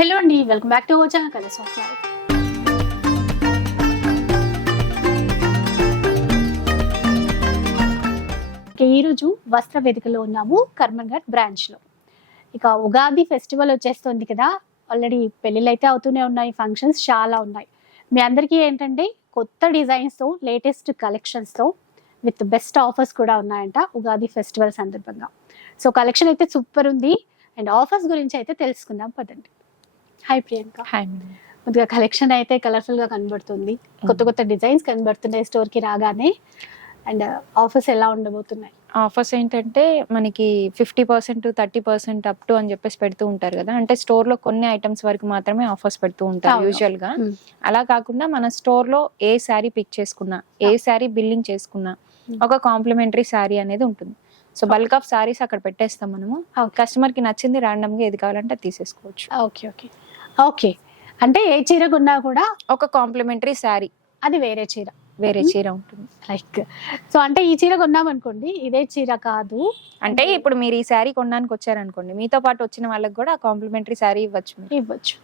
Hello అండి welcome back to our colours of life. ఈరోజు వస్త్ర వేదికలో ఉన్నాము కర్మన్ఘట్ బ్రాంచ్లో. ఇక ఉగాది ఫెస్టివల్ వచ్చేస్తుంది కదా ఆల్రెడీ పెళ్ళిళ్ళు అయితే అవుతూనే ఉన్నాయి ఫంక్షన్స్ చాలా ఉన్నాయి. మీ అందరికీ ఏంటంటే కొత్త డిజైన్స్తో లేటెస్ట్ కలెక్షన్స్తో విత్ బెస్ట్ ఆఫర్స్ కూడా ఉన్నాయంట ఉగాది ఫెస్టివల్ సందర్భంగా. సో కలెక్షన్ అయితే సూపర్ ఉంది అండ్ ఆఫర్స్ గురించి అయితే తెలుసుకుందాం పదండి. హాయ్ ప్రియాంక హాయ్ కొద్దిగా కలెక్షన్ అయితే కలర్ఫుల్గా కనబడుతుంది కొత్త కొత్త డిజైన్స్ కనబడుతున్నాయి స్టోర్కి రాగానే. అండ్ ఆఫర్స్ ఎలా ఉండబోతున్నాయి? ఆఫర్స్ ఏంటంటే మనకి fifty percent thirty percent up to అని చెప్పేసి పెడుతూ ఉంటారు కదా. అంటే స్టోర్లో కొన్ని ఐటమ్స్ వరకు మాత్రమే ఆఫర్స్ పెడుతూ ఉంటారు. యూజువల్గా. Hmm. అలా కాకుండా మన స్టోర్లో ఏ శారీ పిక్ చేసుకున్నా ఏ శారీ బిల్లింగ్ చేసుకున్నా Hmm. ఒక కాంప్లిమెంటరీ శారీ అనేది ఉంటుంది. సో బల్క్ ఆఫ్ శారీస్ అక్కడ పెట్టేస్తాం మనము. కస్టమర్కి నచ్చింది ర్యాండమ్గా ఏది కావాలంటే తీసేసుకోవచ్చు. Okay okay okay. అంటే ఏ చీర కొన్నా కూడా ఒక కాంప్లిమెంటరీ శారీ. అది వేరే చీర. వేరే. చీర ఉంటుంది. లైక్ సో అంటే ఈ చీర కొన్నాం అనుకోండి ఇదే చీర కాదు. అంటే ఇప్పుడు మీరు ఈ శారీ కొనడానికి వచ్చారనుకోండి మీతో పాటు వచ్చిన వాళ్ళకి కూడా కాంప్లిమెంటరీ శారీ ఇవ్వచ్చు. ఇవ్వచ్చు.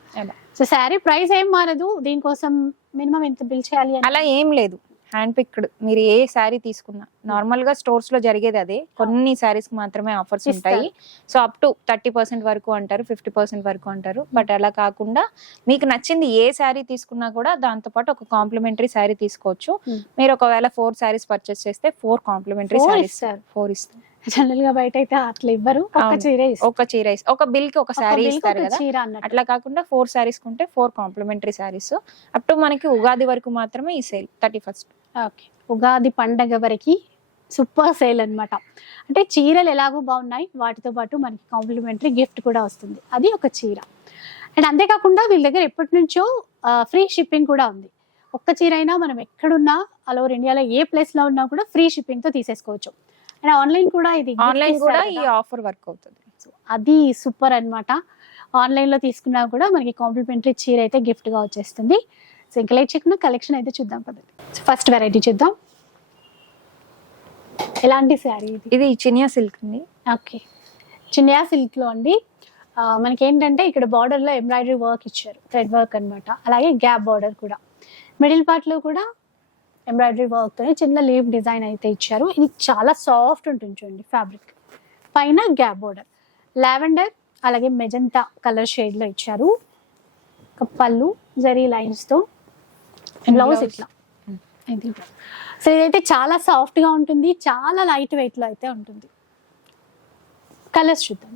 సో శారీ ప్రైస్ ఏం మారదు దీనికోసం మినిమం ఎంత బిల్ చేయాలి అలా ఏం లేదు. హ్యాండ్ పిక్డ్ మీరు ఏ శారీ తీసుకున్నా నార్మల్గా స్టోర్స్లో జరిగేది అదే కొన్ని శారీస్కి మాత్రమే ఆఫర్స్ ఇస్తారు. ఉంటాయి so up to thirty percent వరకు అంటారు ఫిఫ్టీ పర్సెంట్ వరకు అంటారు బట్ అలా కాకుండా మీకు నచ్చింది ఏ శారీ తీసుకున్నా కూడా దాంతో పాటు ఒక కాంప్లిమెంటరీ శారీ తీసుకోవచ్చు. మీరు ఒకవేళ ఫోర్ శారీస్ పర్చేస్ చేస్తే ఫోర్ కాంప్లిమెంటరీ శారీస్ ఇస్తారు. ఫోర్ ఇస్తాం జనరల్గా బయట అయితే అట్లా ఇవ్వరు. ఒక. చీర ఒక చీర ఒక బిల్కి ఒక కి ఇస్తారు కదా. అట్లా కాకుండా ఫోర్ శారీస్ కొంటే four complimentary saris. Up to మనకి ఉగాది వరకు మాత్రమే ఈ sale thirty first. Okay. Ugadi పండగ వరకు సూపర్ సేల్ అన్నమాట. అంటే చీరలు ఎలాగో బాగున్నాయి. వాటితో పాటు మనకి కాంప్లిమెంటరీ గిఫ్ట్ కూడా వస్తుంది. అది ఒక చీర. అండ్ అంతేకాకుండా వీళ్ళ దగ్గర ఎప్పటి నుంచో ఫ్రీ షిప్పింగ్ కూడా ఉంది. ఒక్క చీర అయినా మనం ఎక్కడున్నా ఆల్ ఓవర్ ఇండియాలో ఏ ప్లేస్లో ఉన్నా కూడా ఫ్రీ షిప్పింగ్తో తీసేసుకోవచ్చు. అండ్ ఆన్లైన్ కూడా ఇది ఆన్లైన్ కూడా ఈ. ఆఫర్ వర్క్ అవుతుంది. అది సూపర్ అన్నమాట. ఆన్లైన్లో తీసుకున్నా కూడా మనకి కాంప్లిమెంటరీ చీర అయితే గిఫ్ట్గా వచ్చేస్తుంది. సో ఇంకా లేట్ చేయకుండా కలెక్షన్ అయితే చూద్దాం పదండి. ఫస్ట్ వెరైటీ చూద్దాం. ఎలాంటి శారీ ఇది? ఇది చినియా సిల్క్ అండి. ఓకే చిన్నయా సిల్క్లో అండి మనకి ఏంటంటే ఇక్కడ బార్డర్లో ఎంబ్రాయిడరీ వర్క్ ఇచ్చారు. థ్రెడ్ వర్క్ అన్నమాట. అలాగే గ్యాప్ బార్డర్ కూడా. మిడిల్ పార్ట్లో కూడా ఎంబ్రాయిడరీ వర్క్ తోనే చిన్న లీవ్ డిజైన్ అయితే ఇచ్చారు. ఇది చాలా సాఫ్ట్ ఉంటుంది చూడండి ఫ్యాబ్రిక్ పైన గ్యాప్ బార్డర్ లావెండర్ అలాగే మెజంతా కలర్ షేడ్లో ఇచ్చారు. పళ్ళు జరీ లైన్స్తో బ్లౌజ్. ఇట్లా. ఇది. సో ఇదైతే చాలా సాఫ్ట్గా ఉంటుంది చాలా లైట్ వెయిట్లో అయితే ఉంటుంది. కలర్స్ చూద్దాం.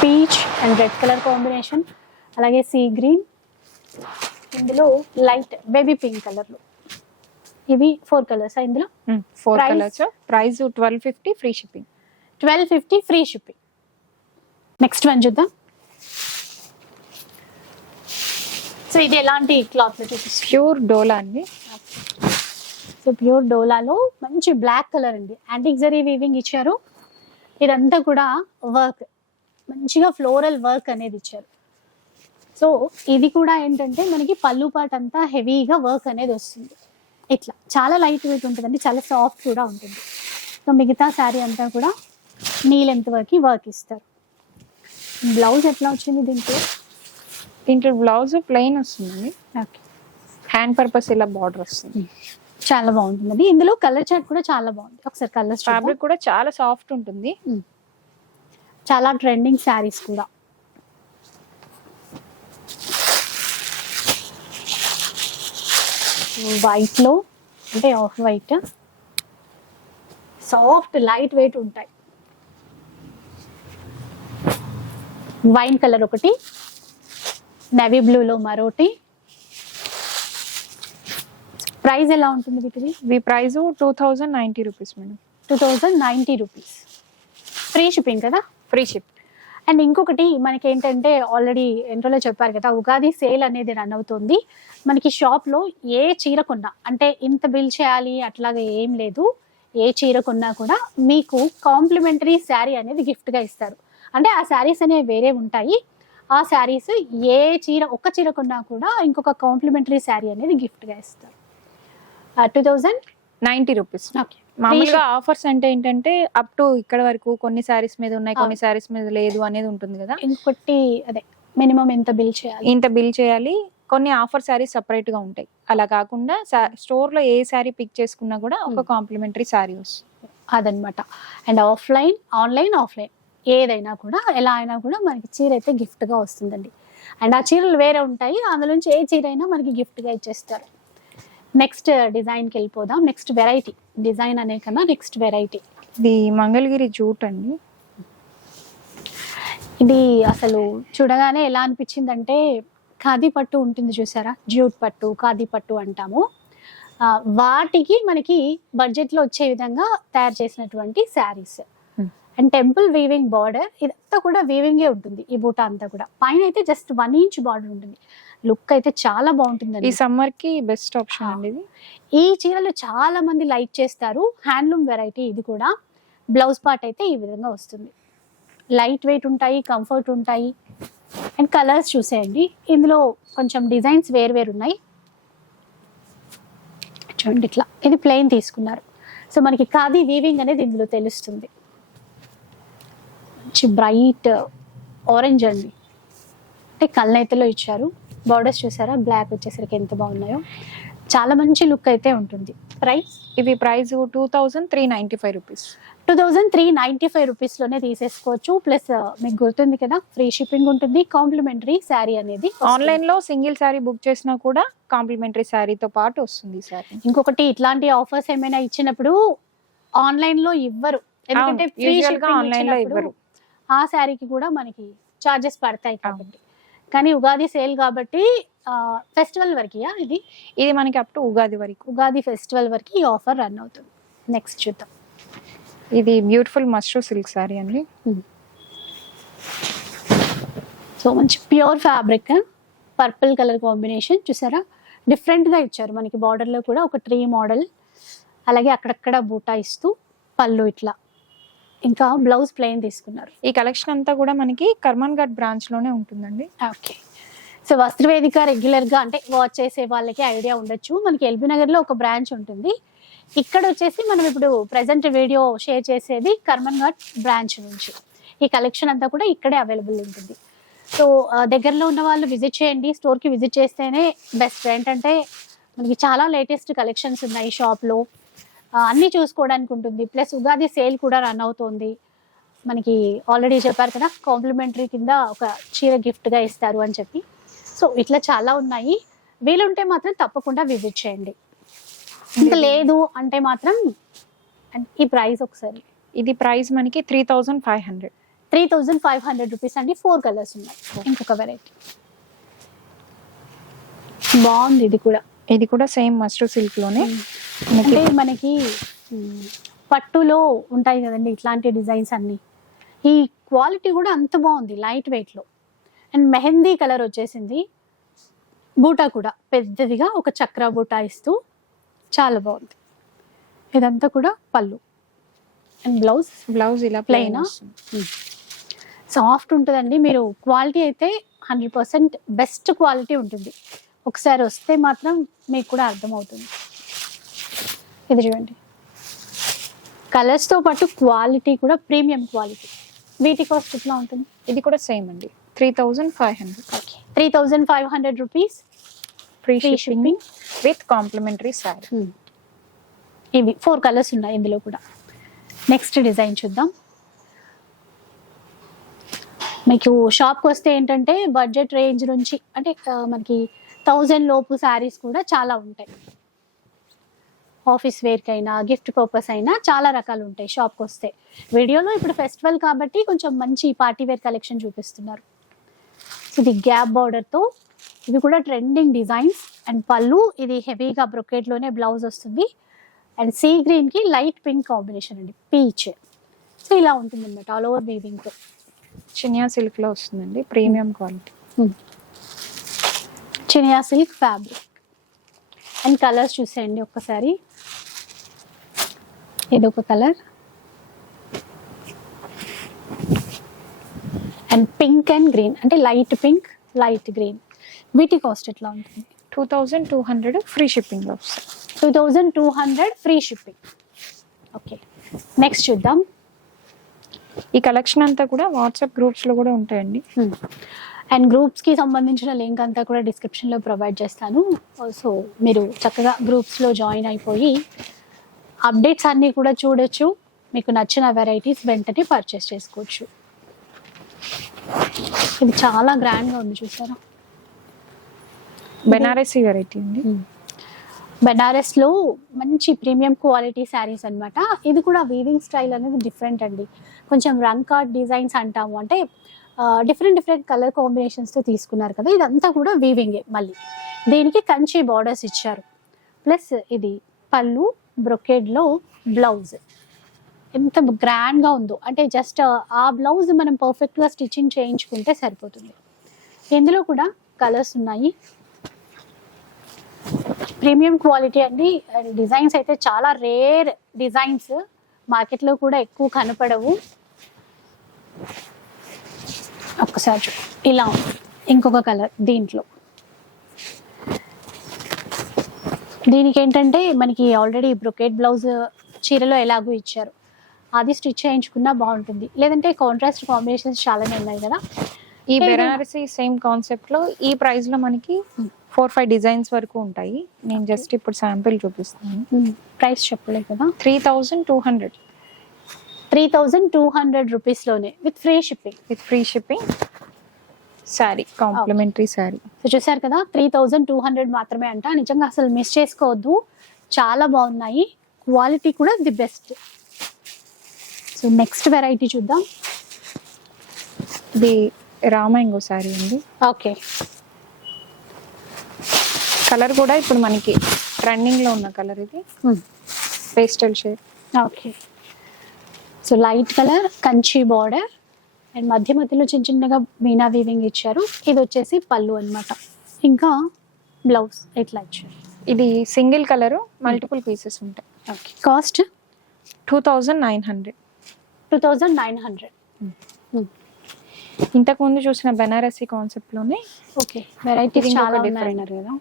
Peach and red colour combination అలాగే సీ గ్రీన్ ఇందులో లైట్ బేబీ పింక్ కలర్లో ఇవి ఫోర్ కలర్స్. ఇందులో four Price? Colours. Price twelve fifty free shipping. Twelve fifty free shipping. Next one చూద్దాం. సో ఇది ఎలాంటి క్లాత్లో చూపిస్తుంది? ప్యూర్ డోలా అండి. సో ప్యూర్ డోలాలో మంచి బ్లాక్ కలర్ అండి యాంటిక్ జరీ వీవింగ్ ఇచ్చారు. ఇదంతా కూడా వర్క్. మంచిగా ఫ్లోరల్ వర్క్ అనేది ఇచ్చారు. సో ఇది కూడా ఏంటంటే మనకి పళ్ళు పాట అంతా హెవీగా వర్క్ అనేది వస్తుంది. ఇట్లా. చాలా లైట్ వెయిట్ ఉంటుందండి. చాలా సాఫ్ట్ కూడా ఉంటుంది. సో మిగతా శారీ అంతా కూడా నీ లెంత్ వరకు వర్క్ ఇస్తారు. బ్లౌజ్ ఎట్లా వచ్చింది దీంట్లో? దీంట్లో బ్లౌజ్ ప్లెయిన్ వస్తుందండి. ఓకే. హ్యాండ్ పర్పస్ ఇలా బార్డర్ వస్తుంది. చాలా బాగుంటుందండి. ఇందులో కలర్ చార్ట్ కూడా చాలా బాగుంది ఒకసారి కలర్స్ ఫ్యాబ్రిక్ కూడా చాలా సాఫ్ట్ ఉంటుంది. చాలా ట్రెండింగ్ శారీస్ కూడా. వైట్లో అంటే off white soft light weight ఉంటాయి. వైన్ కలర్ ఒకటి నెవీ బ్లూలో మరొకటి. ప్రైస్ ఎలా ఉంటుంది వీటిది ఈ price two thousand ninety rupees madam two thousand ninety rupees free shipping కదా? ఫ్రీ షిప్ అండ్ ఇంకొకటి మనకి ఏంటంటే ఆల్రెడీ ఎంట్రోలో చెప్పారు కదా ఉగాది సేల్ అనేది రన్ అవుతుంది. మనకి షాప్లో ఏ చీర కొన్నా అంటే ఇంత బిల్ చేయాలి అట్లాగా ఏం లేదు ఏ చీర కొన్నా కూడా మీకు కాంప్లిమెంటరీ శారీ అనేది gift గా ఇస్తారు. అంటే ఆ శారీస్ అనేవి వేరే ఉంటాయి. ఆ శారీస్ ఏ చీర ఒక్క చీర కొన్నా కూడా ఇంకొక కాంప్లిమెంటరీ శారీ అనేది gift గా ఇస్తారు two thousand? Ninety rupees. Okay. మామూలుగా ఆఫర్స్ అంటే ఏంటంటే అప్ టు ఇక్కడ వరకు కొన్ని శారీస్ మీద ఉన్నాయి కొన్ని శారీస్ మీద లేదు అనేది ఉంటుంది కదా. ఇంకొకటి అదే మినిమం ఎంత బిల్ చేయాలి. ఇంత బిల్ చేయాలి. కొన్ని ఆఫర్ శారీస్ సపరేట్గా ఉంటాయి. అలా కాకుండా స్టోర్లో ఏ శారీ పిక్ చేసుకున్నా కూడా ఒక కాంప్లిమెంటరీ శారీ వస్తుంది. అదనమాట. అండ్ ఆఫ్లైన్ ఆన్లైన్ ఆఫ్లైన్ ఏదైనా కూడా ఎలా అయినా కూడా మనకి చీర అయితే gift గా వస్తుందండి. అండ్ ఆ చీరలు వేరే ఉంటాయి. అందులో నుంచి ఏ చీర అయినా మనకి gift గా ఇచ్చేస్తారు. నెక్స్ట్ డిజైన్కి వెళ్ళిపోదాం. నెక్స్ట్ వెరైటీ డిజైన్ అనే కన్నా నెక్స్ట్ వెరైటీ ఇది మంగళగిరి జూట్ అండి. ఇది అసలు చూడగానే ఎలా అనిపించిందంటే ఖాదీ పట్టు ఉంటుంది చూసారా? జ్యూట్ పట్టు ఖాదీ పట్టు అంటాము. వాటికి మనకి బడ్జెట్లో వచ్చే విధంగా తయారు చేసినటువంటి saris. And temple weaving border ఇదంతా కూడా వీవింగే ఉంటుంది. ఈ బూట అంతా కూడా. పైన అయితే జస్ట్ వన్ ఇంచ్ బార్డర్ ఉంటుంది. లుక్ అయితే చాలా ఈ బాగుంటుందండి. సమ్మర్కి బెస్ట్ ఆప్షన్ అండి ఇది. ఈ చీరలు చాలా మంది లైక్ చేస్తారు. హ్యాండ్లూమ్ వెరైటీ ఇది కూడా. బ్లౌజ్ పార్ట్ అయితే ఈ విధంగా వస్తుంది. లైట్ వెయిట్ ఉంటాయి కంఫర్ట్ ఉంటాయి. అండ్ కలర్స్ చూసేయండి. ఇందులో కొంచెం డిజైన్స్ వేరు వేరు ఉన్నాయి. చూడండి ఇట్లా. ఇది ప్లెయిన్ తీసుకున్నారు. సో మనకి ఖాదీ వీవింగ్ అనేది ఇందులో తెలుస్తుంది. మంచి బ్రైట్ ఆరెంజ్ అండి. అంటే కళ్ళనైతేలో ఇచ్చారు. బార్డర్స్ చూసారా? బ్లాక్ వచ్చేసరికి ఎంత బాగున్నాయో? చాలా మంచి లుక్ అయితే ఉంటుంది. ప్రైస్ ఇవి price two thousand three ninety five rupees two thousand three ninety five రూపీస్లోనే తీసేసుకోవచ్చు ప్లస్ మీకు గుర్తుంది కదా ఫ్రీ షిప్పింగ్ ఉంటుంది. కాంప్లిమెంటరీ శారీ అనేది వస్తుంది. ఆన్లైన్లో సింగిల్ శారీ బుక్ చేసినా కూడా కాంప్లిమెంటరీ శారీతో పాటు వస్తుంది శారీ ఇంకొకటి ఇట్లాంటి ఆఫర్స్ ఏమైనా ఇచ్చినప్పుడు ఆన్లైన్లో ఇవ్వరు. ఎందుకంటే ఫ్రీ యూజువల్గా ఆన్లైన్లో ఇవ్వరు. ఆ శారీకి కూడా మనకి చార్జెస్ పడతాయి కాబట్టి. కానీ ఉగాది సేల్ కాబట్టి ఫెస్టివల్ వరకియా ఇది ఇది మనకి అప్ టు ఉగాది వరకు. ఉగాది ఫెస్టివల్ వరకు ఈ ఆఫర్ రన్ అవుతుంది. నెక్స్ట్ చూద్దాం. ఇది బ్యూటిఫుల్ మస్ట్రూ సిల్క్ శారీ అండి. సో మంచి pure fabric purple colour combination చూసారా? డిఫరెంట్గా ఇచ్చారు. మనకి బార్డర్లో కూడా ఒక ట్రీ మోడల్ అలాగే అక్కడక్కడ బూటా ఇస్తూ పళ్ళు ఇట్లా ఇంకా బ్లౌజ్ ప్లెయిన్ తీసుకున్నారు. ఈ కలెక్షన్ అంతా కూడా మనకి కర్మన్ ఘాట్ బ్రాంచ్లోనే ఉంటుందండి. ఓకే. సో వస్త్రవేదిక రెగ్యులర్గా అంటే వాచ్ చేసే వాళ్ళకి ఐడియా ఉండొచ్చు. మనకి ఎల్బీ నగర్లో ఒక బ్రాంచ్ ఉంటుంది. ఇక్కడ వచ్చేసి మనం ఇప్పుడు ప్రజెంట్ వీడియో షేర్ చేసేది కర్మన్ ఘాట్ బ్రాంచ్ నుంచి. ఈ కలెక్షన్ అంతా కూడా ఇక్కడే అవైలబుల్ ఉంటుంది. సో దగ్గరలో ఉన్న వాళ్ళు విజిట్ చేయండి. స్టోర్కి విజిట్ చేస్తేనే బెస్ట్ ఏంటంటే మనకి చాలా లేటెస్ట్ కలెక్షన్స్ ఉన్నాయి షాప్లో అన్నీ చూసుకోవడానికి ఉంటుంది. ప్లస్ ఉగాది సేల్ కూడా రన్ అవుతుంది. మనకి ఆల్రెడీ చెప్పారు కదా కాంప్లిమెంటరీ కింద ఒక చీర గిఫ్ట్గా ఇస్తారు అని చెప్పి. సో ఇట్లా చాలా ఉన్నాయి. వీలుంటే మాత్రం తప్పకుండా విజిట్ చేయండి. ఇంకా లేదు అంటే మాత్రం ఈ ప్రైస్ ఒకసారి. ఇది ప్రైస్ మనకి three thousand five hundred three thousand five hundred rupees అండి. ఫోర్ కలర్స్ ఉన్నాయి. ఇంకొక వెరైటీ బాగుంది ఇది కూడా. ఇది కూడా సేమ్ మస్ట్రూ సిల్క్లోనే. అంటే మనకి పట్టులో ఉంటాయి కదండి ఇట్లాంటి డిజైన్స్ అన్ని. ఈ క్వాలిటీ కూడా అంత బాగుంది లైట్ వెయిట్లో అండ్ మెహందీ కలర్ వచ్చేసింది. బూటా కూడా పెద్దదిగా ఒక చక్ర బూటా ఇస్తూ చాలా బాగుంది. ఇదంతా కూడా పళ్ళు. అండ్ బ్లౌజ్ బ్లౌజ్ ఇలా ప్లెయిన్? సాఫ్ట్ ఉంటుందండి. మీరు క్వాలిటీ అయితే హండ్రెడ్ పర్సెంట్ బెస్ట్ క్వాలిటీ ఉంటుంది. ఒకసారి వస్తే మాత్రం మీకు కూడా అర్థమవుతుంది. ఇది చూడండి. కలర్స్తో పాటు క్వాలిటీ కూడా ప్రీమియం క్వాలిటీ వీటి కాస్ట్ ఎట్లా ఉంటుంది? ఇది కూడా సేమ్ అండి. Three thousand five hundred okay three thousand five hundred rupees free shipping with complimentary sari ఇవి ఫోర్ కలర్స్ ఉన్నాయి ఇందులో కూడా. నెక్స్ట్ డిజైన్ చూద్దాం. మీకు షాప్కి వస్తే ఏంటంటే బడ్జెట్ రేంజ్ నుంచి అంటే మనకి థౌజండ్ లోపు శారీస్ కూడా చాలా ఉంటాయి. ఆఫీస్ వేర్కైనా గిఫ్ట్ పర్పస్ అయినా చాలా రకాలు ఉంటాయి షాప్కి వస్తే వీడియోలో ఇప్పుడు ఫెస్టివల్ కాబట్టి కొంచెం మంచి పార్టీ వేర్ కలెక్షన్ చూపిస్తున్నారు. ఇది గ్యాప్ బార్డర్తో ఇవి కూడా ట్రెండింగ్ డిజైన్స్. అండ్ పళ్ళు ఇది హెవీగా బ్రొకెట్లోనే బ్లౌజ్ వస్తుంది. అండ్ సీ గ్రీన్కి లైట్ పింక్ కాంబినేషన్ అండి పీచ్. సో ఇలా ఉంటుంది అనమాట ఆల్ ఓవర్ వీవింగ్తో. చినియా సిల్క్లో వస్తుందండి premium quality. Chiniya silk fabric. And colours చూసేయండి ఒక్కసారి. ఇది ఒక colour. And pink and green. అంటే లైట్ పింక్ లైట్ గ్రీన్. వీటి కాస్ట్ ఎట్లా ఉంటుంది? Two thousand two hundred free shipping two thousand two hundred free shipping. Okay. Next చూద్దాం. ఈ కలెక్షన్ అంతా కూడా వాట్సాప్ గ్రూప్స్లో కూడా ఉంటాయండి. అండ్ గ్రూప్స్కి సంబంధించిన లింక్ అంతా కూడా డిస్క్రిప్షన్లో ప్రొవైడ్ చేస్తాను. సో మీరు చక్కగా గ్రూప్స్లో జాయిన్ అయిపోయి అప్డేట్స్ అన్నీ కూడా చూడొచ్చు. మీకు నచ్చిన వెరైటీస్ వెంటనే పర్చేస్ చేసుకోవచ్చు. ఇది చాలా గ్రాండ్గా ఉంది చూసారా? బెనారసీ వెరైటీ అండి బెనారస్లో మంచి ప్రీమియం క్వాలిటీ శారీస్ అన్నమాట. ఇది కూడా వీవింగ్ స్టైల్ అనేది డిఫరెంట్ అండి. కొంచెం రంగ్ కార్డ్ డిజైన్స్ అంటాము. అంటే డిఫరెంట్ డిఫరెంట్ కలర్ కాంబినేషన్స్తో తీసుకున్నారు కదా ఇదంతా కూడా వీవింగే మళ్ళీ. దీనికి కంచి బార్డర్స్ ఇచ్చారు. ప్లస్ ఇది పళ్ళు బ్రొకేడ్లో బ్లౌజ్. ఎంత గ్రాండ్గా ఉందో. అంటే జస్ట్ ఆ బ్లౌజ్ మనం పర్ఫెక్ట్గా స్టిచ్చింగ్ చేయించుకుంటే సరిపోతుంది. ఇందులో కూడా కలర్స్ ఉన్నాయి. ప్రీమియం క్వాలిటీ అండి. అండ్ డిజైన్స్ అయితే చాలా రేర్ డిజైన్స్. మార్కెట్లో కూడా ఎక్కువ కనపడవు. ఒక్కసారి ఇలా ఇంకొక కలర్ దీంట్లో. దీనికి ఏంటంటే మనకి ఆల్రెడీ బ్రొకేట్ బ్లౌజ్ చీరలో ఎలాగో ఇచ్చారు. అది స్టిచ్ చేయించుకున్నా బాగుంటుంది. లేదంటే కాంట్రాస్ట్ కాంబినేషన్స్ చాలానే ఉన్నాయి కదా. ఈ. బెనారసీ సేమ్ కాన్సెప్ట్లో ఈ ప్రైస్లో మనకి ఫోర్ ఫైవ్ డిజైన్స్ వరకు ఉంటాయి. నేను జస్ట్ ఇప్పుడు శాంపిల్ చూపిస్తాను. ప్రైస్ చెప్పలేదు కదా. Three thousand two hundred three thousand two hundred రూపీస్లోనే with free shipping with free shipping sari complimentary sari so చూసారు కదా త్రీ థౌజండ్ టూ హండ్రెడ్ మాత్రమే అంట. నిజంగా అసలు మిస్ చేసుకోవద్దు. చాలా బాగున్నాయి. క్వాలిటీ కూడా the best so next variety చూద్దాం. ఇది రామాంగో శారీ అండి. ఓకే. కలర్ కూడా ఇప్పుడు మనకి ట్రెండింగ్లో ఉన్న కలర్ ఇది. Pastel shade okay. So light colour Kanchi border and మధ్య మధ్యలో చిన్న చిన్నగా మీనా వీవింగ్ ఇచ్చారు. ఇది వచ్చేసి పళ్ళు అన్నమాట. ఇంకా బ్లౌజ్ ఇట్లా ఇచ్చారు. ఇది సింగిల్ కలర్ మల్టిపుల్ పీసెస్ ఉంటాయి. Okay cost two thousand nine hundred two thousand nine hundred ఇంతకు ముందు చూసిన బెనారసీ కాన్సెప్ట్లోనే ఓకే ఇంకొక చాలా. ఉన్నాయి కదా.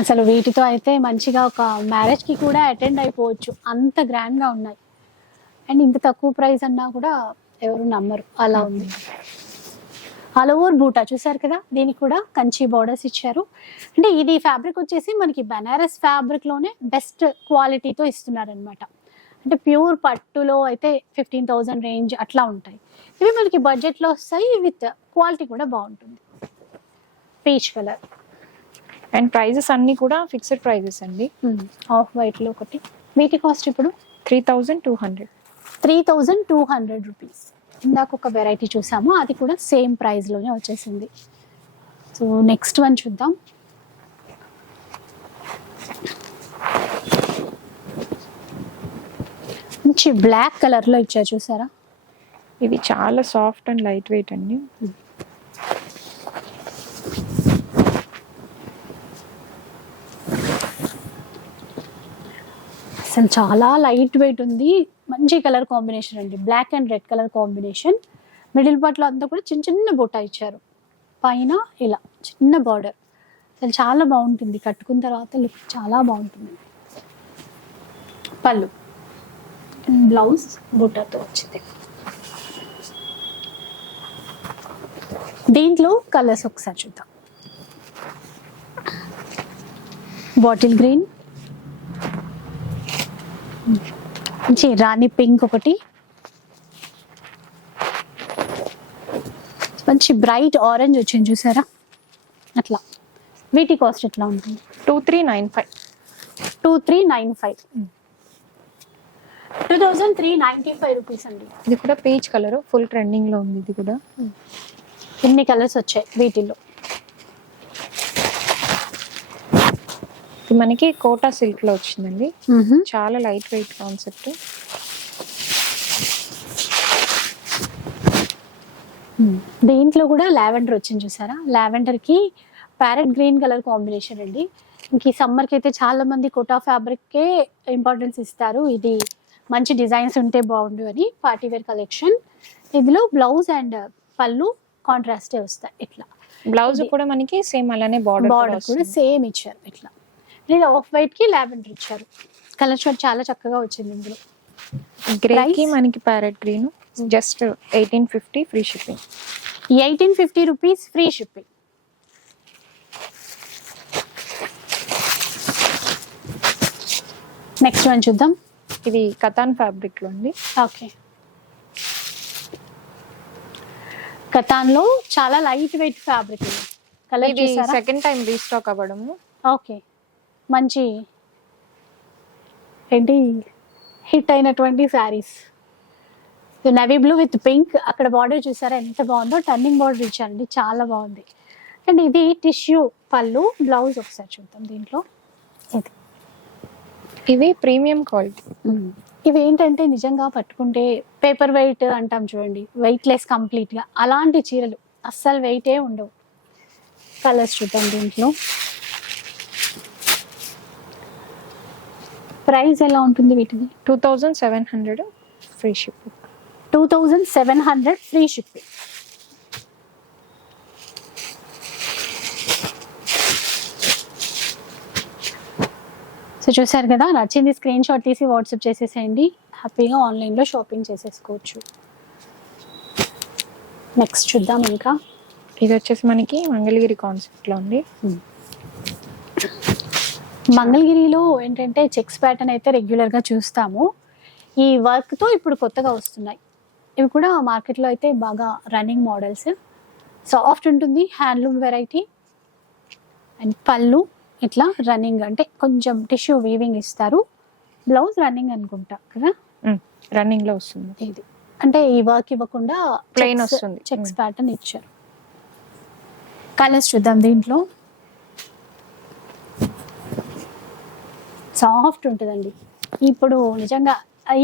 అసలు వీటితో అయితే మంచిగా ఒక మ్యారేజ్కి కూడా అటెండ్ అయిపోవచ్చు. అంత గ్రాండ్గా ఉన్నాయి. అండ్ ఇంత తక్కువ ప్రైస్ అన్నా కూడా ఎవరు నమ్మరు. అలా ఉంది. ఆల్ ఓవర్ బూటా చూసారు కదా? దీనికి కూడా కంచి బార్డర్స్ ఇచ్చారు. అంటే ఇది ఫ్యాబ్రిక్ వచ్చేసి మనకి బెనారస్ ఫ్యాబ్రిక్లోనే బెస్ట్ క్వాలిటీతో ఇస్తున్నారనమాట అంటే ప్యూర్ పట్టులో అయితే ఫిఫ్టీన్ థౌజండ్ రేంజ్ అట్లా ఉంటాయి. ఇవి మనకి బడ్జెట్లో వస్తాయి. విత్ క్వాలిటీ కూడా బాగుంటుంది. పీచ్ కలర్ అండ్ ప్రైజెస్ అన్ని కూడా ఫిక్స్డ్ ప్రైజెస్ అండి. ఆఫ్ వైట్లో ఒకటి. వీటి కాస్ట్ ఇప్పుడు three thousand two hundred three thousand two hundred rupees ఇందాక ఒక వెరైటీ చూసాము అది కూడా సేమ్ ప్రైస్లోనే వచ్చేసింది. సో నెక్స్ట్ వన్ చూద్దాం. మంచి బ్లాక్ కలర్లో ఇచ్చారు చూసారా? ఇది చాలా సాఫ్ట్ అండ్ లైట్ వెయిట్ అండి అసలు చాలా లైట్ వెయిట్ ఉంది. మంచి కలర్ కాంబినేషన్ అండి. Black and red colour combination. Middle పార్ట్లో అంతా కూడా చిన్న చిన్న బుట్ట ఇచ్చారు. పైన ఇలా చిన్న బార్డర్. అసలు చాలా బాగుంటుంది. కట్టుకున్న తర్వాత లుక్ చాలా బాగుంటుంది. పళ్ళు. బ్లౌజ్ బుట్టతో వచ్చింది. దీంట్లో కలర్స్ ఒకసారి చూద్దాం. బాటిల్ గ్రీన్ మంచి రాణి పింక్ ఒకటి. మంచి బ్రైట్ ఆరెంజ్ వచ్చింది చూసారా? అట్లా. వీటి కాస్ట్ ఎట్లా ఉంటుంది? Two three nine five two three nine five two thousand three ninety five rupees అండి. ఇది కూడా పీచ్ కలర్ ఫుల్ ట్రెండింగ్లో ఉంది ఇది కూడా. ఎన్ని కలర్స్ వచ్చాయి వీటిల్లో ఇది మనకి కోటా సిల్క్లో వచ్చిందండి చాలా లైట్ వెయిట్ కాన్సెప్ట్. దీంట్లో కూడా లావెండర్ వచ్చింది చూసారా? లావెండర్కి ప్యారెట్ గ్రీన్ కలర్ కాంబినేషన్ అండి. ఇంక ఈ సమ్మర్కి అయితే చాలా మంది కోటా ఫ్యాబ్రిక్ కే ఇంపార్టెన్స్ ఇస్తారు. ఇది మంచి డిజైన్స్ ఉంటే బాగుండు అని పార్టీ వేర్ కలెక్షన్. ఇందులో బ్లౌజ్ అండ్ పళ్ళు కాంట్రాస్టే వస్తాయి ఇట్లా. బ్లౌజ్ కూడా మనకి సేమ్ అలానే బార్డర్ బార్డర్ కూడా సేమ్ ఇచ్చారు ఇట్లా. ఇది ఆఫ్ వైట్కి లావెండర్ ఇచ్చారు. కలర్ షాట్ చాలా చక్కగా వచ్చింది ఇందులో. గ్రే కి? మనకి parrot green just eighteen fifty free shipping. Eighteen fifty rupees free shipping. Next one చూద్దాం. ఇది కతాన్ ఫ్యాబ్రిక్లో ఉంది. ఓకే. కతాన్లో చాలా light weight fabric colour second time restock అవ్వడము. ఓకే. మంచి ఏంటి? హిట్ అయినటువంటి saris. Navy blue with pink అక్కడ బార్డర్ చూసారా? ఎంత బాగుందో? టర్నింగ్ బార్డర్ ఇచ్చారండి చాలా బాగుంది. అండ్ ఇది టిష్యూ పళ్ళు బ్లౌజ్ ఒకసారి చూద్దాం దీంట్లో. ఇది. ఇవి ప్రీమియం క్వాలిటీ ఇవి ఏంటంటే నిజంగా పట్టుకుంటే పేపర్ వెయిట్ అంటాం చూడండి. వెయిట్ లెస్ కంప్లీట్గా అలాంటి చీరలు అస్సలు వెయిటే ఉండవు. కలర్స్ చూద్దాం దీంట్లో. ప్రైస్ ఎలా ఉంటుంది వీటిది? Two thousand seven hundred free ship two thousand seven hundred free shipping so చూసారు కదా నచ్చింది స్క్రీన్ షాట్ తీసి వాట్సాప్ చేసేసేయండి. హ్యాపీగా ఆన్లైన్లో షాపింగ్ చేసేసుకోవచ్చు. నెక్స్ట్ చూద్దాం ఇంకా. ఇది వచ్చేసి మనకి మంగళగిరి కాన్సెప్ట్లో ఉంది. మంగళగిరిలో ఏంటంటే చెక్స్ ప్యాటర్న్ అయితే రెగ్యులర్గా చూస్తాము. ఈ వర్క్తో ఇప్పుడు కొత్తగా వస్తున్నాయి. ఇవి కూడా మార్కెట్లో అయితే బాగా రన్నింగ్ మోడల్స్ సాఫ్ట్ ఉంటుంది హ్యాండ్లూమ్ వెరైటీ అండ్ పళ్ళు ఇట్లా రన్నింగ్ అంటే కొంచెం టిష్యూ వీవింగ్ ఇస్తారు. బ్లౌజ్ రన్నింగ్ అనుకుంటా కదా? రన్నింగ్లో వస్తుంది. ఇది. అంటే ఈ వర్క్ ఇవ్వకుండా Plain వస్తుంది. చెక్స్. ప్యాటర్న్ ఇచ్చారు. కలర్స్ చూద్దాం దీంట్లో. సాఫ్ట్ ఉంటుందండి. ఇప్పుడు నిజంగా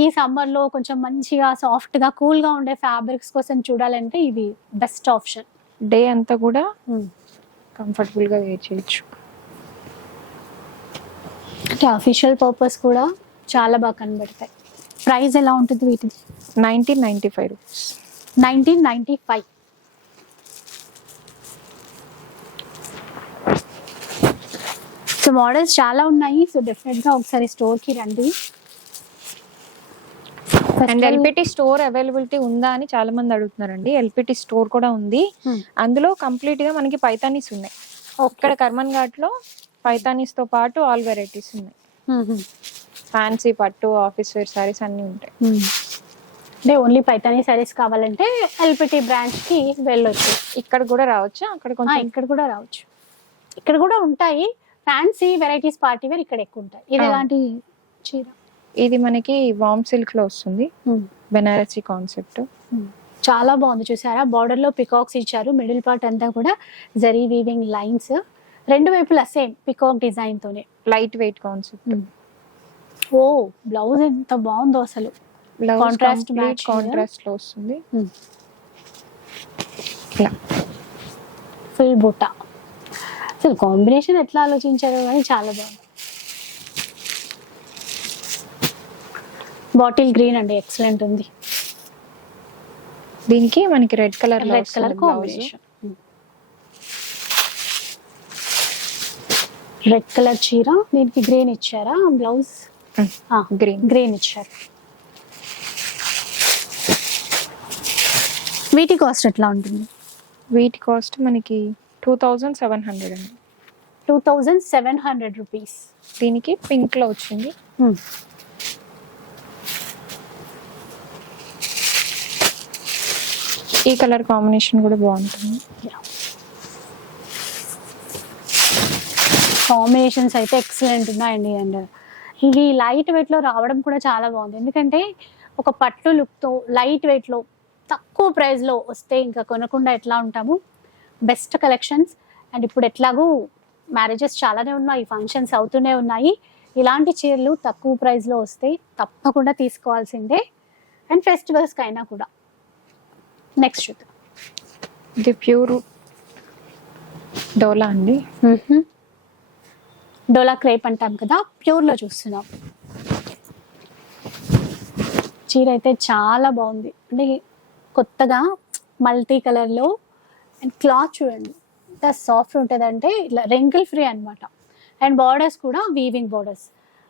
ఈ సమ్మర్లో కొంచెం మంచిగా సాఫ్ట్గా కూల్గా ఉండే ఫ్యాబ్రిక్స్ కోసం చూడాలంటే ఇది బెస్ట్ ఆప్షన్ డే అంతా కూడా కంఫర్టబుల్గా వేర్ చేయొచ్చు. అంటే అఫీషియల్ పర్పస్ కూడా చాలా బాగా కనబడతాయి. ప్రైస్ ఎలా ఉంటుంది వీటిది? Nineteen ninety five rupees. Nineteen ninety five. So models చాలా ఉన్నాయి. సో డెఫినెట్గా ఒకసారి స్టోర్కి రండి. అండ్ ఎల్పిటి స్టోర్ అవైలబిలిటీ ఉందా అని చాలా మంది అడుగుతున్నారండి. ఎల్పిటి స్టోర్ కూడా ఉంది. Hmm. అందులో కంప్లీట్గా మనకి పైతానీస్ ఉన్నాయి. ఇక్కడ కర్మన్ ఘాట్లో పైతానీస్తో పాటు ఆల్ వెరైటీస్ ఉన్నాయి. ఫ్యాన్సీ పట్టు ఆఫీస్ వేర్ సారీస్ అన్ని ఉంటాయి. అంటే ఓన్లీ పైతానీ సారీస్ కావాలంటే ఎల్పిటి బ్రాంచ్కి వెళ్ళొచ్చు. ఇక్కడ కూడా రావచ్చు? అక్కడ కొంచెం ఇక్కడ కూడా రావచ్చు. ఇక్కడ కూడా ఉంటాయి. ఫ్యాన్సీ వెరైటీస్ పార్టీ వేర్ ఇక్కడ ఎక్కువ ఉంటాయి. ఇది. ఎలాంటి చీర? ఇది మనకి వామ్ సిల్క్లో వస్తుంది. బెనారసీ కాన్సెప్ట్ చాలా బాగుంది చూసారా? బార్డర్లో పికాక్స్ ఇచ్చారు. మిడిల్ పార్ట్ అంతా కూడా జరీ వీవింగ్ లైన్స్ రెండు వైపులా సేమ్ పికాక్ డిజైన్ తోనే. లైట్ వెయిట్ కాన్సెప్ట్ ఓ బ్లౌజ్ ఎంత బాగుందో అసలు. Contrast కాంట్రాస్ట్ match కాంట్రాస్ట్లో వస్తుంది. ఫుల్ బుట్ట. అసలు కాంబినేషన్ ఎట్లా ఆలోచించారో కానీ చాలా బాగుంది. బాటిల్ గ్రీన్ అండి ఎక్సలెంట్ ఉంది. దీనికి మనకి red colour red colour combination. Red colour చీర దీనికి గ్రీన్ ఇచ్చారా? బ్లౌజ్? గ్రీన్. గ్రీన్ ఇచ్చారు. వీటి కాస్ట్ ఎట్లా ఉంటుంది? వీటి కాస్ట్ మనకి టూ థౌజండ్ సెవెన్ హండ్రెడ్ అండి. Two thousand seven hundred rupees. దీనికి పింక్లో వచ్చింది ఈ కలర్ కాంబినేషన్ కూడా బాగుంటుంది. కాంబినేషన్స్ అయితే ఎక్సలెంట్ ఉన్నాయండి. అండ్ ఇవి లైట్ వెయిట్లో రావడం కూడా చాలా బాగుంది. ఎందుకంటే ఒక పట్టు లుక్తో లైట్ వెయిట్లో తక్కువ ప్రైస్లో వస్తే ఇంకా కొనకుండా ఎట్లా ఉంటాము? Best collections. అండ్ ఇప్పుడు ఎట్లాగూ మ్యారేజెస్ చాలానే ఉన్నాయి ఫంక్షన్స్ అవుతూనే ఉన్నాయి. ఇలాంటి చీరలు తక్కువ ప్రైస్లో వస్తే తప్పకుండా తీసుకోవాల్సిందే. అండ్ ఫెస్టివల్స్ కైనా కూడా. నెక్స్ట్ చూద్దాం. ఇది ప్యూర్ డోలా అండి. డోలా క్రేప్ అంటాం కదా ప్యూర్లో చూస్తున్నాం. చీర అయితే చాలా బాగుంది. అంటే కొత్తగా మల్టీ కలర్లో అండ్ క్లాత్ చూడండి ఎంత సాఫ్ట్ ఉంటుంది అంటే ఇట్లా రెంకిల్ ఫ్రీ అన్నమాట. అండ్ బార్డర్స్ కూడా వీవింగ్ బార్డర్స్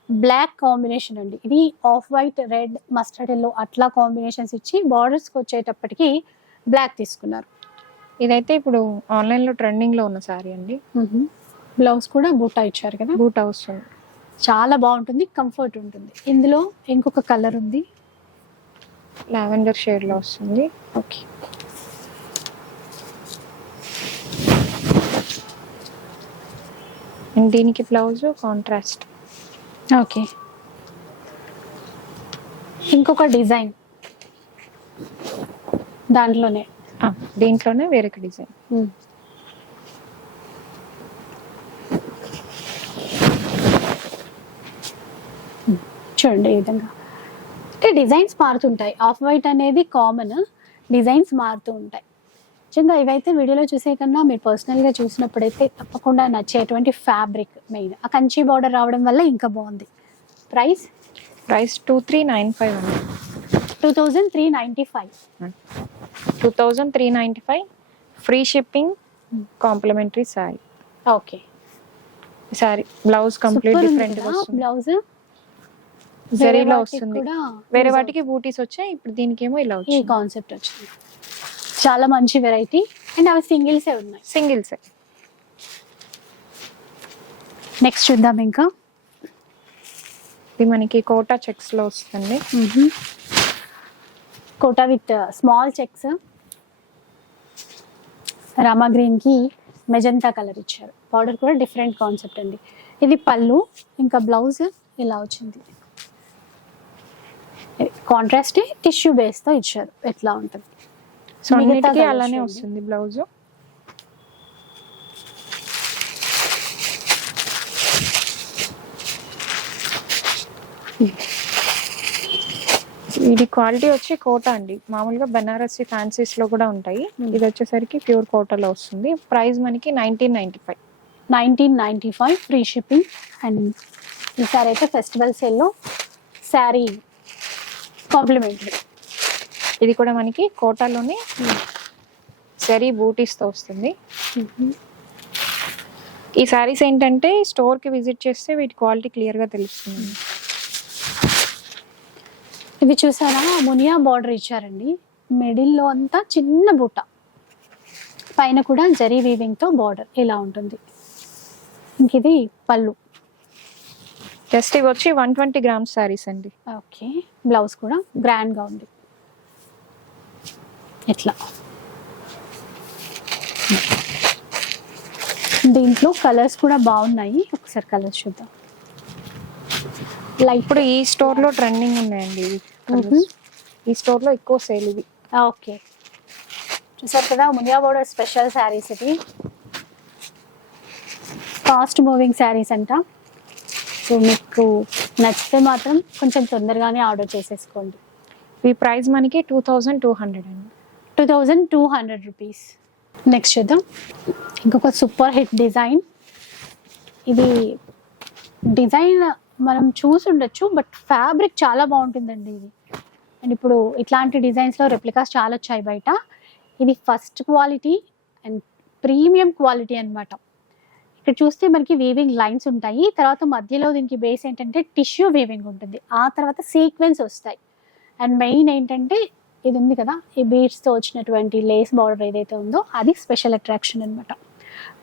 బ్లాక్ కాంబినేషన్ అండి. ఇది off white red mustard yellow అట్లా కాంబినేషన్స్ ఇచ్చి బార్డర్స్కి వచ్చేటప్పటికి బ్లాక్ తీసుకున్నారు. ఇదైతే ఇప్పుడు ఆన్లైన్లో ట్రెండింగ్లో ఉన్న సారీ అండి. బ్లౌజ్ కూడా బూటా ఇచ్చారు కదా? బూట్ వస్తుంది చాలా బాగుంటుంది కంఫర్ట్ ఉంటుంది. ఇందులో ఇంకొక కలర్ ఉంది. లావెండర్ షేడ్లో వస్తుంది. ఓకే అండ్ దీనికి బ్లౌజ్ కాంట్రాస్ట్. ఓకే. ఇంకొక డిజైన్. దాంట్లోనే. దీంట్లోనే వేరొక డిజైన్. చూడండి ఈ విధంగా. అంటే డిజైన్స్ మారుతుంటాయి. ఆఫ్ వైట్ అనేది కామన్ డిజైన్స్ మారుతూ ఉంటాయి. నిజంగా ఇవైతే వీడియోలో చూసే కన్నా మీరు పర్సనల్గా చూసినప్పుడైతే తప్పకుండా నచ్చేటువంటి ఫ్యాబ్రిక్ మెయిన్ ఆ కంచి బార్డర్ రావడం వల్ల ఇంకా బాగుంది. Price price two three nine five అండి. Two thousand three ninety five two thousand three ninety five free shipping complimentary sari okay sari blouse complete different blouse జరీలో వస్తుంది. వేరే వాటికి బూటీస్ వచ్చాయి ఇప్పుడు దీనికేమో ఇలా ఈ వచ్చింది. కాన్సెప్ట్ వచ్చింది. చాలా మంచి వెరైటీ అండ్ అవి సింగిల్సే ఉన్నాయి. సింగిల్స్ నెక్స్ట్ చూద్దాం ఇంకా. ఇది మనకి కోటా చెక్స్లో వస్తుంది Kota with small checks. Rama గ్రీన్కి మెజంతా కలర్ ఇచ్చారు. పౌడర్ కూడా డిఫరెంట్ కాన్సెప్ట్ అండి. ఇది పళ్ళు ఇంకా బ్లౌజ్ ఇలా వచ్చింది. కాంట్రాస్ట్ టిష్యూ బేస్తో ఇచ్చారు. ఎట్లా ఉంటుంది? సో అన్నిటికీ అలానే. వస్తుంది బ్లౌజ్. ఇది క్వాలిటీ వచ్చి కోటా అండి. మామూలుగా బనారసి ఫ్యాన్సీస్లో కూడా ఉంటాయి. Hmm. ఇది వచ్చేసరికి ప్యూర్ కోటాలో వస్తుంది. ప్రైస్ మనకి nineteen ninety five. Nineteen ninety five free shipping. And ఈసారి అయితే ఫెస్టివల్ సేల్లో శారీ కాంప్లిమెంటరీ. ఇది కూడా మనకి కోటాలోనే సరీ బూటీస్తో వస్తుంది. ఈ సారీస్ ఏంటంటే స్టోర్కి విజిట్ చేస్తే వీటి క్వాలిటీ క్లియర్గా తెలుస్తుంది. ఇవి చూసారా? మునియా బార్డర్ ఇచ్చారండి. మిడిల్లో అంతా చిన్న బూట. పైన కూడా జరీ వీవింగ్తో బార్డర్ ఇలా ఉంటుంది. ఇంక ఇది పళ్ళు. జస్ట్ ఇవి వచ్చి వన్ ట్వంటీ గ్రామ్స్ సారీస్ అండి. ఓకే. బ్లౌజ్ కూడా గ్రాండ్గా ఉంది. ఎట్లా దీంట్లో కలర్స్ కూడా బాగున్నాయి. ఒకసారి కలర్స్ చూద్దాం. లైట్ ఇప్పుడు ఈ స్టోర్లో ట్రెండింగ్ ఉన్నాయండి ఇవి. ఈ స్టోర్లో ఎక్కువ సేల్ ఇవి. ఓకే. చూసారు కదా మునియా బోర్డర్ స్పెషల్ శారీస్ ఇది. ఫాస్ట్ మూవింగ్ శారీస్ అంట. సో మీకు నచ్చితే మాత్రం కొంచెం తొందరగానే ఆర్డర్ చేసేసుకోండి. ఈ ప్రైస్ మనకి టూ థౌజండ్ టూ హండ్రెడ్ అండి. Two thousand two hundred rupees. Next చూద్దాం. ఇంకొక సూపర్ హిట్ డిజైన్. ఇది డిజైన్ మనం చూసి ఉండొచ్చు బట్ ఫ్యాబ్రిక్ చాలా బాగుంటుందండి ఇది. అండ్ ఇప్పుడు ఇట్లాంటి డిజైన్స్లో రెప్లికాస్ చాలా వచ్చాయి బయట. ఇది first quality and premium quality అన్నమాట. ఇక్కడ చూస్తే మనకి వీవింగ్ లైన్స్ ఉంటాయి. తర్వాత మధ్యలో దీనికి బేస్ ఏంటంటే టిష్యూ వీవింగ్ ఉంటుంది. ఆ తర్వాత సీక్వెన్స్ వస్తాయి. అండ్ మెయిన్ ఏంటంటే ఇది ఉంది కదా? ఈ బీడ్స్తో వచ్చినటువంటి లేస్ బార్డర్ ఏదైతే ఉందో అది స్పెషల్ అట్రాక్షన్ అన్నమాట.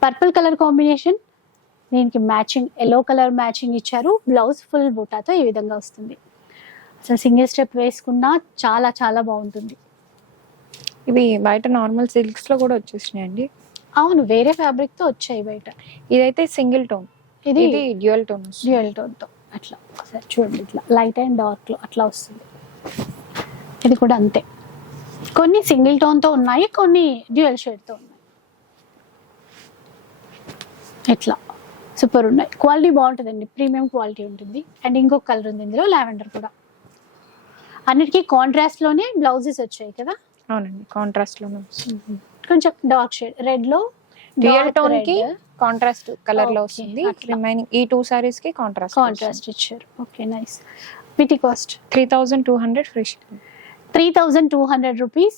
పర్పుల్ కలర్ కాంబినేషన్ దీనికి మ్యాచింగ్ ఎల్లో కలర్ మ్యాచింగ్ ఇచ్చారు. బ్లౌజ్ ఫుల్ బూటాతో ఈ విధంగా వస్తుంది. అసలు సింగిల్ స్టెప్ వేసుకున్నా చాలా చాలా బాగుంటుంది. ఇవి బయట నార్మల్ సిల్క్స్లో కూడా వచ్చేసినాయి అండి అవును వేరే fabric తో వచ్చాయి బయట. ఇదైతే సింగిల్ టోన్. ఇది ఇది డ్యూయల్ టోన్ డ్యూయల్ టోన్తో. అట్లా. చూడండి ఇట్లా. లైట్ అండ్ డార్క్లో అట్లా వస్తుంది. ఇది కూడా అంతే. కొన్ని సింగిల్ టోన్తో ఉన్నాయి కొన్ని డ్యూయల్ షేడ్తో ఉన్నాయి. ఇట్లా సూపర్ ఉన్నాయి. క్వాలిటీ బాగుంటుందండి. ప్రీమియం క్వాలిటీ ఉంటుంది. అండ్ ఇంకొక కలర్ ఉంది ఇందులో లావెండర్ కూడా. అన్నిటికీ కాంట్రాస్ట్లోనే బ్లౌజెస్ వచ్చాయి కదా? అవునండి కాంట్రాస్ట్లోనే వస్తుంది. కొంచెం డార్క్ షేడ్. రెడ్లో డ్యూయల్ టోన్కి కాంట్రాస్ట్ కలర్లో వస్తుంది. రిమైనింగ్ ఈ టూ సారీస్కి కాంట్రాస్ట్ కాంట్రాస్ట్ ఇచ్చారు. ఓకే నైస్ వీటి cost three thousand two hundred free shipping three thousand two hundred rupees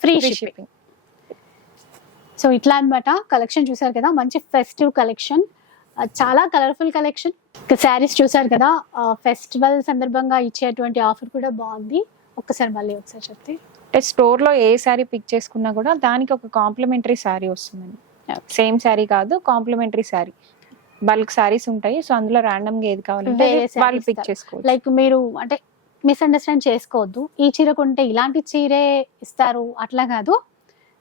free shipping so ఇట్లా అన్నమాట కలెక్షన్ చూసారు కదా మంచి ఫెస్టివ్ కలెక్షన్ చాలా కలర్ఫుల్ కలెక్షన్ శారీస్ చూసారు కదా ఫెస్టివల్ సందర్భంగా ఇచ్చేటువంటి ఆఫర్ కూడా బాగుంది. ఒక్కసారి మళ్ళీ ఒకసారి చెప్తే. అంటే స్టోర్లో ఏ శారీ పిక్ చేసుకున్నా కూడా దానికి ఒక కాంప్లిమెంటరీ శారీ వస్తుందండి. సేమ్ శారీ కాదు కాంప్లిమెంటరీ శారీ బల్క్ శారీస్ ఉంటాయి సో అందులో ర్యాండమ్గా ఏది కావాలంటే వాళ్ళు పిక్. చేసుకోవచ్చు. లైక్ మీరు అంటే మిస్అండర్స్టాండ్ చేసుకోవద్దు. ఈ చీర కొంటే ఇలాంటి చీరే ఇస్తారు. అట్లా కాదు.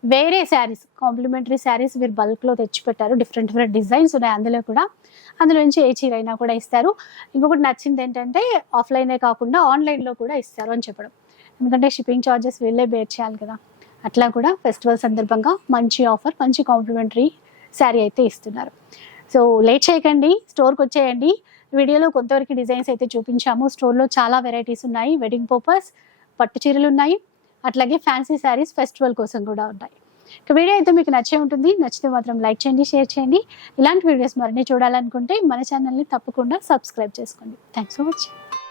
వేరే శారీస్ కాంప్లిమెంటరీ శారీస్ మీరు బల్క్లో తెచ్చిపెట్టారు. డిఫరెంట్ డిఫరెంట్ డిజైన్స్ ఉన్నాయి అందులో కూడా. అందులో నుంచి ఏ చీర అయినా కూడా ఇస్తారు. ఇంకొకటి నచ్చింది ఏంటంటే ఆఫ్లైనే కాకుండా ఆన్లైన్లో కూడా ఇస్తారు అని చెప్పడం. ఎందుకంటే షిప్పింగ్ చార్జెస్ వీళ్ళే బేర్ చేయాలి కదా. అట్లా కూడా ఫెస్టివల్ సందర్భంగా మంచి ఆఫర్ మంచి కాంప్లిమెంటరీ శారీ అయితే ఇస్తున్నారు. సో లేట్ చేయకండి. స్టోర్కి వచ్చేయండి. వీడియోలో కొంతవరకు డిజైన్స్ అయితే చూపించాము. స్టోర్లో చాలా వెరైటీస్ ఉన్నాయి. వెడ్డింగ్ పర్పస్ పట్టు చీరలు ఉన్నాయి. అట్లాగే ఫ్యాన్సీ శారీస్ ఫెస్టివల్ కోసం కూడా ఉన్నాయి. ఇక వీడియో అయితే మీకు నచ్చే ఉంటుంది. నచ్చితే మాత్రం లైక్ చేయండి షేర్ చేయండి. ఇలాంటి వీడియోస్ మరిన్ని చూడాలనుకుంటే మన ఛానల్ని తప్పకుండా సబ్స్క్రైబ్ చేసుకోండి. Thanks for watching